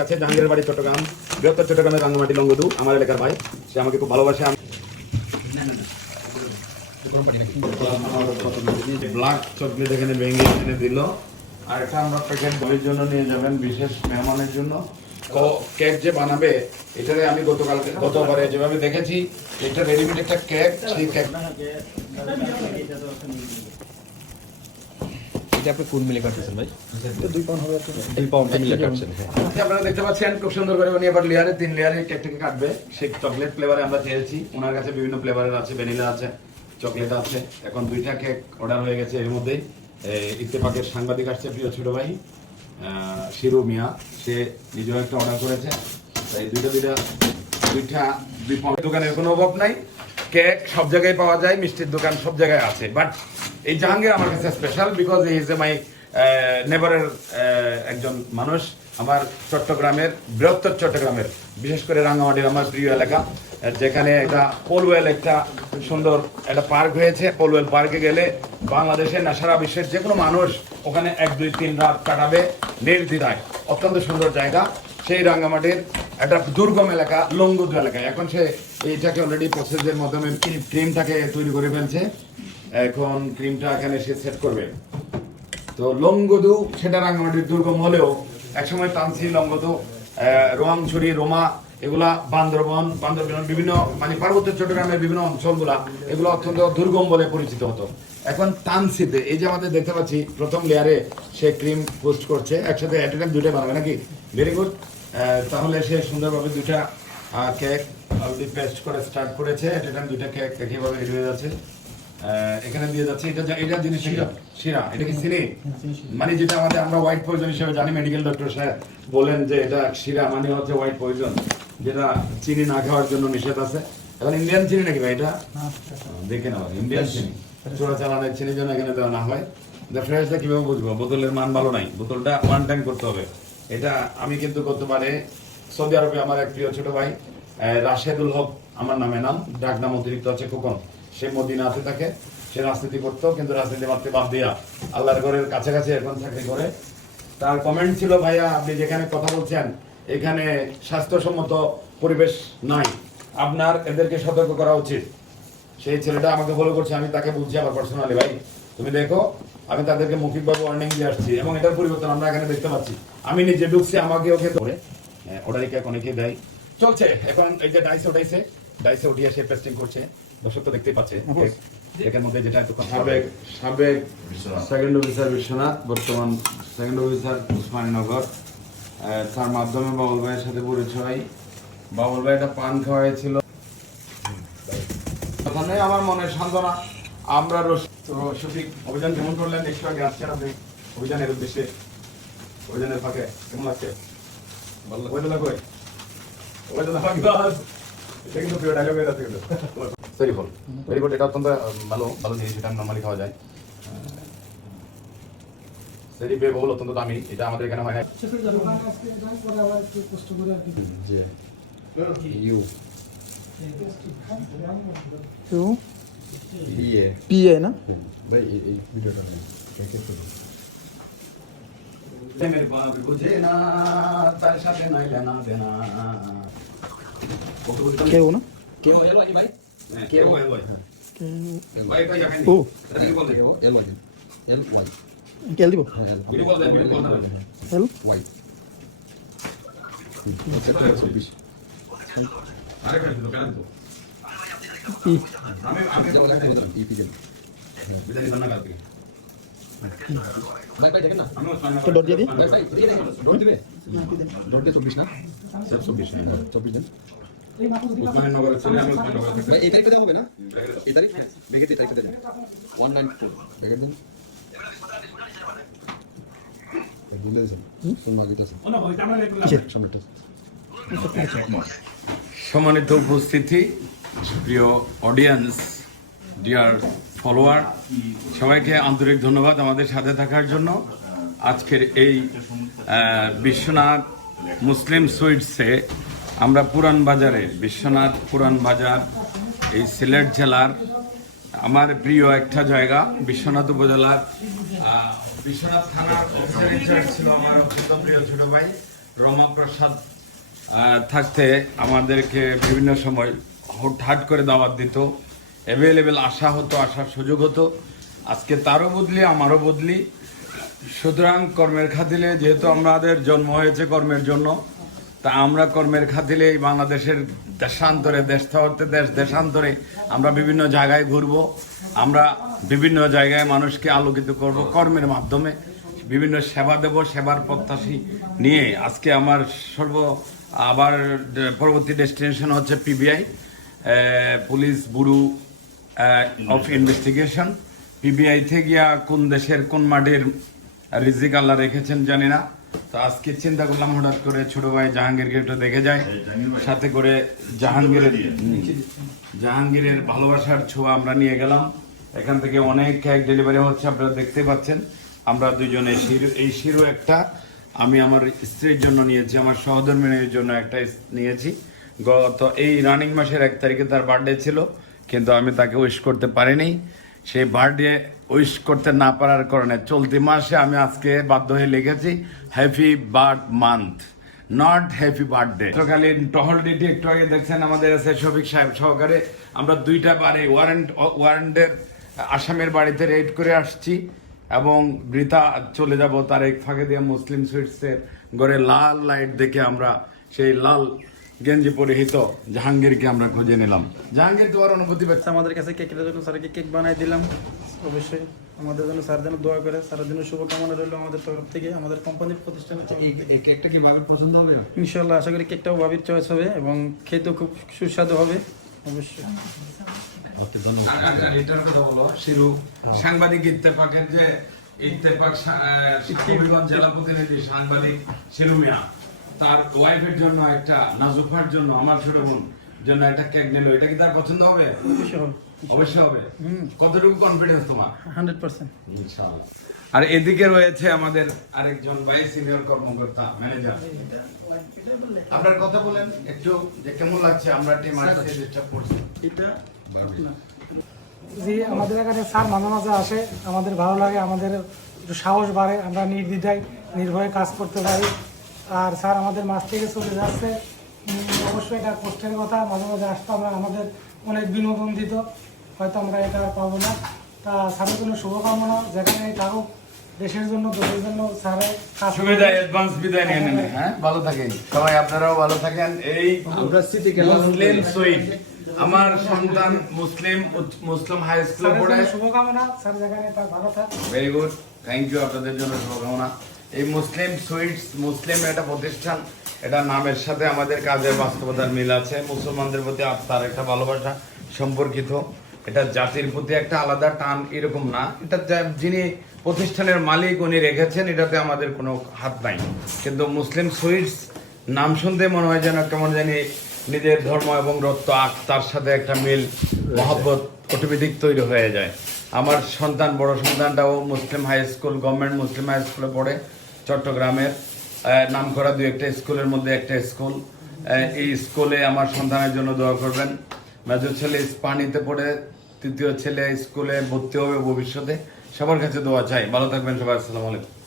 কাছে জাহাঙ্গীরের বাড়ি চট্টগ্রাম, বৃহত্তর চট্টগ্রামের রাঙ্গামাটি লংগদু আমার এলাকার ভাই। সে আমাকে খুব ভালোবাসে। ব্ল্যাক চকলেট এখানে ভেঙে এনে দিল। আর এটা আমরা প্যাকেট বইয়ের জন্য নিয়ে যাবেন, বিশেষ মেহমানের জন্য। কেক যে বানাবে এটারে আমি গতবারে যেভাবে দেখেছি, এটা রেডিমেড একটা কেক, সেই কেক আপনি কোন মিলে কাটছেন ভাই? 2 পাউন্ড হবে, 2 পাউন্ড মিলে কাটছেন। আপনারা দেখতে পাচ্ছেন খুব সুন্দর করে উনি এবার লেয়ারে 3 লেয়ারে কেকটাকে কাটবে। সেই চকলেট ফ্লেভারে আমরা চেয়েছি, ওনার কাছে বিভিন্ন ফ্লেভারের আছে, ভ্যানিলা আছে, চকলেট আছে। এখন 2টা কেক অর্ডার হয়ে গেছে। এর মধ্যে ইত্তেফাকের সাংবাদিক আসছে, প্রিয় ছোট ভাই শিরু মিয়া, সে নিজেও একটা অর্ডার করেছে। তাই দুইটা দোকানের কোনো অভাব নাই। কেক সব জায়গায় পাওয়া যায়, মিষ্টির দোকান সব জায়গায় আছে। বাট এই জাহাঙ্গীর আমার কাছে special, because he is my নেবারের একজন মানুষ। আমার চট্টগ্রামের, বৃহত্তর চট্টগ্রামের, বিশেষ করে রাঙ্গামাটির আমার প্রিয় এলাকা, যেখানে একটা পোলওয়েল, একটা সুন্দর একটা পার্ক হয়েছে। পোলওয়েল পার্কে গেলে বাংলাদেশের না সারা বিশ্বের যে কোনো মানুষ ওখানে 1, 2, 3 রাত কাটাবে নির্দ্বিধায়। অত্যন্ত সুন্দর জায়গা। সেই রাঙ্গামাটির একটা দুর্গম এলাকা, লংগদু এলাকায়। এখন সে এইটাকে অলরেডি প্রসেসের মাধ্যমে ক্রিমটাকে তৈরি করে ফেলছে। এখন ক্রিমটা এখানে সে সেট করবে। তো লংগদু সেটা রাঙ্গামাটির দুর্গম হলেও একসময় তানসি, লংগদু, রোয়াংছড়ি, রোমা, এগুলা বান্দরবন বিভিন্ন মানে পার্বত্য চট্টগ্রামের বিভিন্ন অঞ্চলগুলা এগুলো অত্যন্ত দুর্গম বলে পরিচিত হতো। এখন তানসিতে এই যে আমাদের দেখতে পাচ্ছি প্রথম লেয়ারে সে ক্রিম পোস্ট করছে, একসাথে অ্যাট এ টাইম 2টা বানাবে নাকি? Very good. তাহলে সে সুন্দরভাবে 2টা কেক অলরেডি পেস্ট করে স্টার্ট করেছে। অ্যাট এ টাইম 2টা কেক একইভাবে রেডি হয়ে যাচ্ছে। এখানে দিয়ে যাচ্ছে এটা জিনিস শিরা। এটা কি চিনি? মানে যেটা আমরা হোয়াইট পয়জন হিসেবে জানি, মেডিকেল ডক্টর সাহেব বলেন যে এটা শিরা মানে হচ্ছে হোয়াইট পয়জন, যেটা চিনি না খাওয়ার জন্য নিষেধ আছে। এখন ইন্ডিয়ান চিনি নাকি ভাই এটা? দেখে নাও, ইন্ডিয়ান চিনি, চোরা চালানের চিনির জন্য এখানে দেওয়া না হয়। ফ্রেশটা কিভাবে বুঝবো? বোতলের মান ভালো নাই, বোতলটা 1 টাইম করতে হবে। এটা আমি কিন্তু করতে পারে সৌদি আরবে আমার এক প্রিয় ছোট ভাই রাশেদুল হক আমার নামে নাম, ডাক নাম অতিরিক্ত আছে খোকন। সে মদিনাতে থাকে, সে রাজনীতি করতো, কিন্তু রাজনীতি মারতে বাদ দিয়া আল্লাহর ঘরের কাছাকাছি এখন চাকরি করে। তার কমেন্ট ছিল, ভাইয়া আপনি যেখানে কথা বলছেন এখানে স্বাস্থ্যসম্মত পরিবেশ নাই, আপনার এদেরকে সতর্ক করা উচিত। সেই ছেলেটা আমাকে ফলো করছে, আমি তাকে বলছি আবার পার্সোনালি, ভাই তুমি দেখো, আমি তাদেরকে মৌখিকভাবে ওয়ার্নিং দিয়ে আসছি এবং এটার পরিবর্তন আমরা এখানে দেখতে পাচ্ছি। আমি নিজে ঢুকছি, আমাকে ওকে ধরে অর্ডার কেক অনেকে দেয়, চলছে। এখন এই যে ডাইসে উঠিয়ে সে পেস্টিং করছে, দর্শক তো দেখতেই পাচ্ছে। এর মধ্যে যেটা সাবেক সেকেন্ড অফিসার বিশ্বনাথ, বর্তমান সেকেন্ড অফিসার উসমানীনগর, তার মাধ্যমে বাবুল ভাইয়ের সাথে পরিচয়। বাবুল ভাই একটা পান খাওয়াইছিল, ওখানে আমার মনের সান্ত্বনা। আমরা তো সঠিক অভিযান কেমন করলেন? একটু আগে আসছেন আপনি অভিযানের উদ্দেশ্যে, অভিযানের ফাঁকে কেমন লাগছে? ভালো লাগবে। এটা কিন্তু প্রিয় ডায়লগ হয়ে যাচ্ছে কিন্তু। Very good. এটা অত্যন্ত ভালো জিনিস, এটা নর্মালি খাওয়া যায়। সেরি বেবল অত্যন্ত দামি, এটা আমাদের এখানে হয় না। পিএ না ভাই এই ভিডিওটা কেউ না কেউ এলো ভাই, কেউ ভাই ভাই জানেন ও এটা কি বলতে এলো এল ওয়াই কেল দিব ভিডিও বলতে হেল ওয়াই আরে কেন তো কেন তো ই আমি ইপি দেন বিদায় করনা কালকে ভাই দেখেন না, তো ডট দিয়ে দি ভাই দিয়ে দেখেন, ডট দিবে, ডট দিয়ে 24 না, 24 দেন। উসমানীনগরের ছেলে, আমি উসমানীনগর থেকে। ভাই এই তারিখে দেওয়া হবে না? এই তারিখ বেগে এই তারিখে দেন 192 বেগে দেন। দিলে দেন সোনা গিটাছে সম্মানিত সম্মানিত উপস্থিতি, প্রিয় অডিয়েন্স, ডিয়ার ফলোয়ার, সবাইকে আন্তরিক ধন্যবাদ আমাদের সাথে থাকার জন্য। আজকের এই বিশ্বনাথ মুসলিম সুইটসে আমরা পুরান বাজারে, বিশ্বনাথ পুরান বাজার, এই সিলেট জেলার আমার প্রিয় একটা জায়গা, বিশ্বনাথ উপজেলার বিশ্বনাথ থানার অফিসার ইনচার্জ ছিল আমার অত্যন্ত প্রিয় ছোট ভাই রমাপ্রসাদ থাকতে আমাদেরকে বিভিন্ন সময় হুটহাট করে দাওয়াত দিত, অ্যাভেলেবেল আসা হতো, আসার সুযোগ হতো। আজকে তারও বদলি, আমারও বদলি। সুতরাং কর্মের খাতিলে, যেহেতু আমাদের জন্ম হয়েছে কর্মের জন্য, তা আমরা কর্মের খাতিলে এই বাংলাদেশের দেশান্তরে, দেশান্তরে আমরা বিভিন্ন জায়গায় ঘুরবো, আমরা বিভিন্ন জায়গায় মানুষকে আলোকিত করব কর্মের মাধ্যমে, বিভিন্ন সেবা দেব, সেবার প্রত্যাশী নিয়ে আজকে আমার আবার পরবর্তী ডেস্টিনেশন হচ্ছে PBI, police bureau of investigation. PBI থেকে গিয়া কোন দেশের কোন মাটির রিজিক আল্লাহ রেখেছেন জানি না। তো আজকে চিন্তা করলাম হঠাৎ করে ছোট ভাই জাহাঙ্গীরকে একটু দেখে যায়, সাথে করে জাহাঙ্গীরের ভালোবাসার ছোঁয়া আমরা নিয়ে গেলাম। এখান থেকে অনেক কেক ডেলিভারি হচ্ছে, আপনারা দেখতে পাচ্ছেন। আমরা দুইজনে এই শিরো একটা আমি আমার স্ত্রীর জন্য নিয়েছি, আমার সহধর্মিনীর জন্য একটা নিয়েছি। এই রানিং মাসের 1 তারিখে তার বার্থডে ছিল, কিন্তু আমি তাকে উইশ করতে পারিনি। সেই বার্থডে উইশ করতে না পারার কারণে চলতি মাসে আমি আজকে বাধ্য হয়ে লিখেছি happy birth month, not happy birthday. কালীন টহল ডিউটি একটু আগে দেখছেন আমাদের আছে শফিক সাহেব সহকারে। আমরা 2টা বারে ওয়ারেন্টের আসামের বাড়িতে রেড করে আসছি এবং বৃথা চলে যাব তার এক ফাঁকে দিয়ে মুসলিম সুইটসের ঘরে লাল লাইট দেখে আমরা সেই লাল গেঞ্জি পরিহিত জাহাঙ্গীরকে আমরা খুঁজে নিলাম। জাহাঙ্গীর, তোমার অনুভূতি? আমাদের কাছে কেকের জন্য স্যারকে কেক বানাই দিলাম। অবশ্যই আমাদের জন্য স্যার যেন দোয়া করে, স্যারের জন্য শুভকামনা রইল আমাদের তরফ থেকে, আমাদের কোম্পানির প্রতিষ্ঠানের তরফ থেকে। এই কেকটা কি ভাবির পছন্দ হবে? ইনশাআল্লাহ আশা করি কেকটাও ভাবির চয়েস হবে এবং খেতেও খুব সুস্বাদু হবে অবশ্যই। সাংবাদিক ইত্তেফাকের যে ইত্তেফাক হবিগঞ্জ জেলা প্রতিনিধি সাংবাদিক শিরু মিয়া, তার ওয়াইফের জন্য একটা, নাজুফার জন্য, আমার ছোট বোন জন্য একটা কেক নিল। এটা কি তার পছন্দ হবে? অবশ্যই হবে। কতটুকু কনফিডেন্স তোমার? 100%। ইনশাআল্লাহ। আর এদিকে রয়েছে আমাদের আরেকজন ভাই সিনিয়র কর্মকর্তা, ম্যানেজার। আপনার কথা বলেন একটু, যে কেমন লাগছে আমরা টিম আসছে ডিস্টার্ব করছি। এটা জি, আমাদের এখানে স্যার মাঝে মাঝে আসে, আমাদের ভালো লাগে, আমাদের একটু সাহস বাড়ে, আমরা নির্দ্বিধায় নির্ভয়ে কাজ করতে পারি। আর স্যার আমাদের মাছ থেকে চলে যাচ্ছে, অবশ্যই এটা কষ্টের কথা। মাঝে মাঝে আসতো, আমাদের অনেক বিনোদন দিত, হয়তো আমরা এটা আর পাবো না। তা স্যারের জন্য শুভকামনা, যেখানে থাকুক দেশের জন্য, দেশের জন্য স্যারের কাজ। সুবিধায় অ্যাডভান্স বিদায় নিয়ে নেন। হ্যাঁ, ভালো থাকেন সবাই, আপনারাও ভালো থাকেন। এই আমরা সিটি মুসলিম সুইট, আমার সন্তান মুসলিম হাই স্কুলে পড়ে। শুভকামনা স্যার, যেখানে তার ভালো থাক। ভেরি গুড, থ্যাংক ইউ, আপনাদের জন্য শুভকামনা। এই মুসলিম সুইটস, মুসলিম একটা প্রতিষ্ঠান, এটা নামের সাথে আমাদের কাজের বাস্তবতার মিল আছে। মুসলমানদের প্রতি আত্মার একটা ভালোবাসা সম্পর্কিত, এটা জাতির প্রতি একটা আলাদা টান এরকম না। এটা যিনি প্রতিষ্ঠানের মালিক উনি রেখেছেন, এটাতে আমাদের কোনো হাত নাই। কিন্তু মুসলিম সুইটস নাম শুনতে মনে হয় যেন কেমন জানি নিজের ধর্ম এবং রক্ত তার সাথে একটা মিল, মহব্বত অটোমেটিক তৈরি হয়ে যায়। আমার সন্তান, বড় সন্তানটাও Muslim high school, government Muslim high স্কুলে পড়ে, চট্টগ্রামের নামকরা 2-1টা স্কুলের মধ্যে একটা স্কুল। এই স্কুলে আমার সন্তানের জন্য দোয়া করবেন। মেজর ছেলে ইস্পানিতে পড়ে, 3য় ছেলে স্কুলে ভর্তি হবে ভবিষ্যতে। সবার কাছে দোয়া চাই। ভালো থাকবেন সবাই, আসসালামু আলাইকুম।